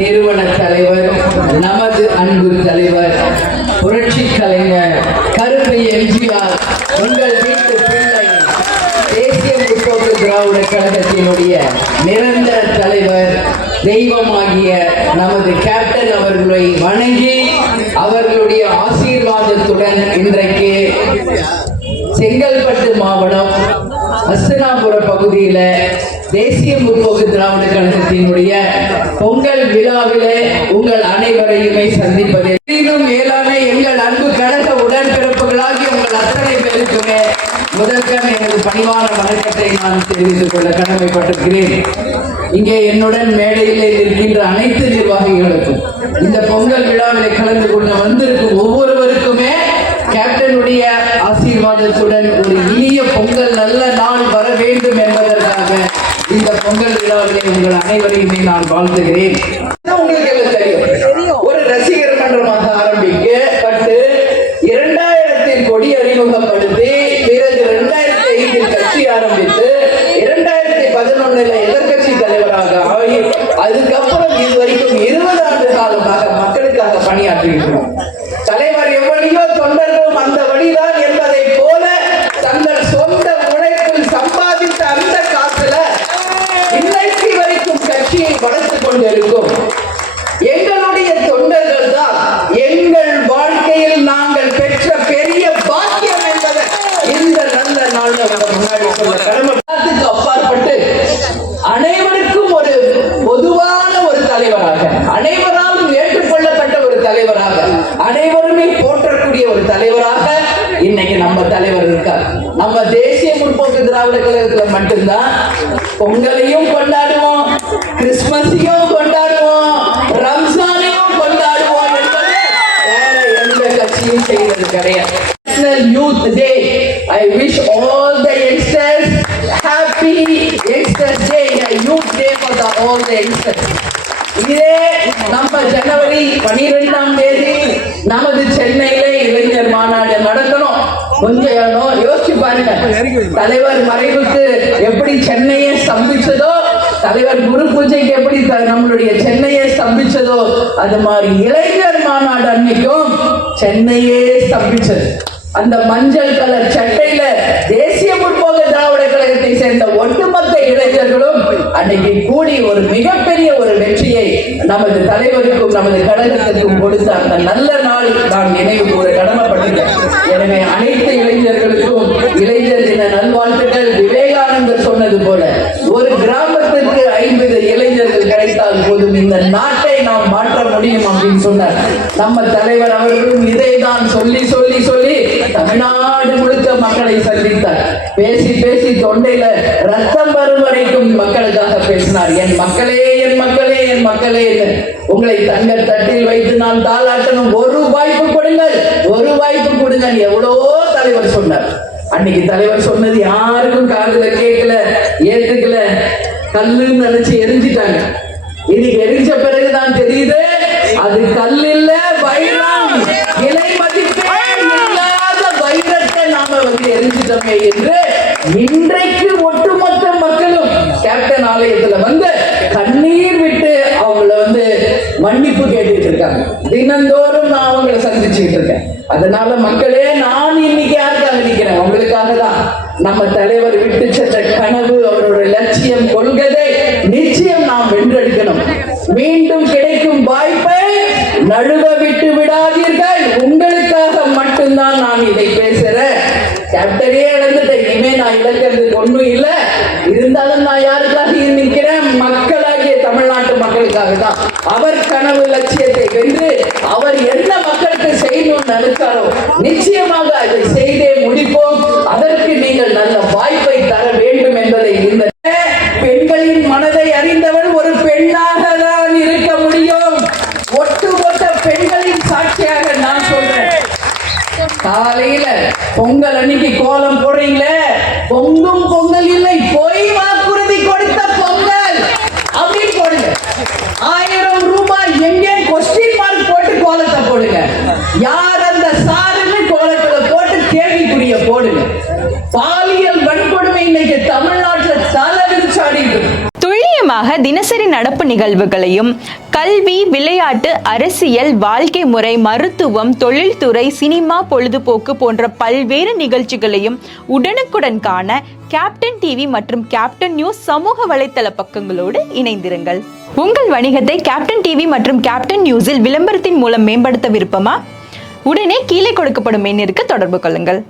நிறுவன தலைவர், நமது அன்பு தலைவர், புரட்சி கலைஞர் கருப்பு எம்ஜிஆர், உங்கள் வீட்டு பிள்ளை, தேசிய முற்போக்கு திராவிட கழகத்தினுடைய நிரந்தர தலைவர், தெய்வமாகிய நமது கேப்டன் அவர்களை வணங்கி அவர்களுடைய ஆசீர்வாதத்துடன் இன்றைக்கு செங்கல்பட்டு மாவட்டம் அஸ்தினாபுர பகுதியில தேசிய முற்போக்கு திராவிட கழகத்தினுடைய பொங்கல் விழாவிலே உங்கள் அனைவரையுமே சந்திப்பது மேலான எங்கள் அன்பு கழக உடன்பிறப்புகளாகி உங்கள் அத்தனை பேருக்குமே முதற்கண் எனது பணிவான வணக்கத்தை நான் தெரிவித்துக் கொள்ள கடமைப்பட்டிருக்கிறேன். இங்கே என்னுடன் மேடையில் இருக்கின்ற அனைத்து நிர்வாகிகளுக்கும் இந்த பொங்கல் விழாவில் கலந்து கொண்டு வந்திருக்கும் ஒவ்வொருவருக்குமே கேப்டனுடைய ஆசீர்வாதத்துடன் ஒரு இனிய பொங்கல் நல்ல நாள் வர வேண்டும் என்பதற்காக இந்த பொங்கல் விழாவிலே உங்கள் அனைவரையுமே நான் வாழ்த்துகிறேன். உங்களுக்கு எல்லாம் தெரியும், ஒரு ரசிகர் மன்றமாக ஆரம்பிக்கப்பட்டு 2000 கொடி அறிமுகப்படுத்தி பிறகு 2005 கட்சி ஆரம்பித்து 2011 எதிர்கட்சி தலைவராக ஆகி அதுக்கப்புறம் இதுவரைக்கும் 20 ஆண்டு காலமாக மக்களுக்காக பணியாற்றுகிறோம். தலைவர் எவ்வளியோ தொண்டர்களும் அந்த வழிதான் என்பதை போல தங்கள் சொந்த உழைப்பில் சம்பாதித்த அந்த காசுல இன்னைக்கு வரைக்கும் கட்சியை வளர்த்துக் கொண்டிருக்கும் எங்களுடைய தொண்டர்கள் தான் எங்கள் வாழ்க்கையில் நாங்கள் பெற்ற பெரிய பாக்கியம் என்பதை இந்த நல்ல நாள் முன்னாடி சொல்ல கடமைக்கு அப்பாற்பட்டு அனைவருக்கும் ஒரு பொதுவான ஒரு தலைவராக, அனைவராலும் ஏற்றுக்கொள்ளப்பட்ட ஒரு தலைவராக, அனைவருமே போற்றக்கூடிய ஒரு தலைவராக இன்னைக்கு நம்ம தலைவர் இருக்கார். நம்ம தேசிய முற்போக்கு திராவிட கழகத்துல மட்டும்தான் பொங்கலையும் கொண்டாடுவோம், கிறிஸ்துமஸையும் கொண்டாடுவோம், ரம்ஜானையும் கொண்டாடுவோம் என்பது வேற எந்த கட்சியும் செய்வது கிடையாது. Youth Day. I wish all the youngsters happy Youngsters Day, a youth day for all the youngsters. இதே நம்ம ஜனவரி 12ஆம் தேதி நமது சென்னையில இளைஞர் மாநாடு நடக்கணும். கொஞ்சம் யோசிச்சு பாருங்க, தலைவர் மறைவுக்கு எப்படி சென்னையே ஸ்தம்பிச்சதோ, தலைவர் குரு பூஜைக்கு எப்படி நம்மளுடைய சென்னையே ஸ்தம்பிச்சதோ, அது மாதிரி இளைஞர் மாநாடு அன்னைக்கும் சென்னையே ஸ்தம்பிச்சது. அந்த மஞ்சள் கலர் சட்டையில தேசிய முற்போக்கு திராவிட கழகத்தை சேர்ந்த ஒட்டுமொத்த இளைஞர்களும் அன்னைக்கு கூடி ஒரு மிகப்பெரிய ஒரு வெற்றியை நமது தலைவருக்கும் நமது கழகத்திற்கும் கொடுத்த அந்த நல்ல நாள் நான் நினைவு கூற கடமைப்பட்டேன். எனவே அனைத்து இளைஞர்களுக்கும் இளைஞர் தின நல்வாழ்த்துக்கள். விவேகானந்தர் சொன்னது போல ஒரு கிராமத்திற்கு 50 இளைஞர்கள் கிடைத்தால் போதும் இந்த நாட்டை நாம் மாற்ற முடியும் அப்படின்னு சொன்னார். நம்ம தலைவர் அவர்களும் இதை தான் சொல்லி சொல்லி சொல்லி தமிழ்நாடு முழுக்க மக்களை சந்தித்தார். பேசி பேசி தொண்டையில ரத்தம் வரும் வரைக்கும் மக்களுக்காக பேசினார். என் மக்களே, என் மக்களே, என் மக்களே, உங்களை தங்க தட்டில் வைத்து நான் தாளாட்டணும், ஒரு வாய்ப்பு கொடுங்கள், ஒரு வாய்ப்பு கொடுங்கள், எவ்வளவோ தலைவர் சொன்னார். அன்னைக்கு தலைவர் சொன்னது யாருக்கும் காதுல கேட்கல, ஏத்துக்கல, கல்லுன்னு நினைச்சு எரிஞ்சிட்டாங்க. இன்னைக்கு எரிஞ்ச பிறகுதான் தெரியுது அது கல் இல்ல, வைரம், விலை மதிப்பே இல்லாத வைரத்தை நாம எரிஞ்சிட்டோமே என்று இன்றைக்கு ஒட்டுமொத்த மக்களும் கேப்டன் ஆலயத்துல கண்ணீர் விட்டு அவங்கள மன்னிப்பு கேட்டுட்டு இருக்காங்க. தினந்தோறும் நான் அவங்களை சந்திச்சுட்டு இருக்கேன். அதனால மக்களே, நான் இன்னைக்கு யாருக்காக நிக்கிறேன்? உங்களுக்காக தான். நம்ம தலைவர் விட்டு சென்ற கனவு, அவரோட லட்சியம், கொள்கை நிச்சயம் நாம் வென்றெடுக்கணும். மீண்டும் கிடைக்கும் வாய்ப்பை நழுவ விட்டு விடாதீர்கள். உங்களுக்காக மட்டும்தான் நான் இதை பேசுறேன். கேப்டனே இழந்துட்டேன், இனிமே நான் இழக்கிறதுக்கு ஒண்ணும் இல்லை. இருந்தாலும் நான் யாருக்காக நிற்கிறேன்? மக்களாகிய தமிழ்நாட்டு மக்களுக்காக தான். அவர் கனவு லட்சியத்தை வென்று அவர் என்ன மக்களுக்கு செய்யணும்னு நினைச்சாரோ நிச்சயமாக அதை செய்தே முடிப்போம். அதற்கு நீங்கள் நல்ல வாய்ப்பை தர வேண்டும் என்பதை இந்த பெண்களின் மனதை அறிந்தவர் ஒரு பெண்ணாக தான் இருக்க முடியும். ஒட்டுமொத்த பெண்களின் சாட்சியாக நான் சொல்றேன். காலையில பொங்கல் அன்னைக்கு கோலம் போடுறீங்களே, பொங்கும் பொங்கல் இல்லை, பொய் வாக்குறுதி கொடுத்த பொங்கல் அப்படின்னு போடுங்க. 1000 ரூபாய் எங்கே கொஸ்டின் மார்க் போட்டு கோலத்தை போடுங்க. யார் அந்த சாருன்னு கோலத்துல போட்டு கேள்விக்குரிய போடுங்க. பாலியல் வன்கொடுமை இன்னைக்கு தமிழ்நாட்டில் தலை விரிச்சாடிட்டு துல்லியமாக தினசரி நடப்பு நிகழ்வுகளையும் கல்வி, விளையாட்டு, அரசியல், வாழ்க்கை முறை, மருத்துவம், தொழில்துறை, சினிமா, பொழுதுபோக்கு போன்ற பல்வேறு நிகழ்ச்சிகளையும் உடனுக்குடன் காண கேப்டன் டிவி மற்றும் கேப்டன் நியூஸ் சமூக வலைத்தள பக்கங்களோடு இணைந்திருங்கள். உங்கள் வணிகத்தை கேப்டன் டிவி மற்றும் கேப்டன் நியூஸில் விளம்பரத்தின் மூலம் மேம்படுத்த விருப்பமா? உடனே கீழே கொடுக்கப்படும் எண்ணிற்கு தொடர்பு கொள்ளுங்கள்.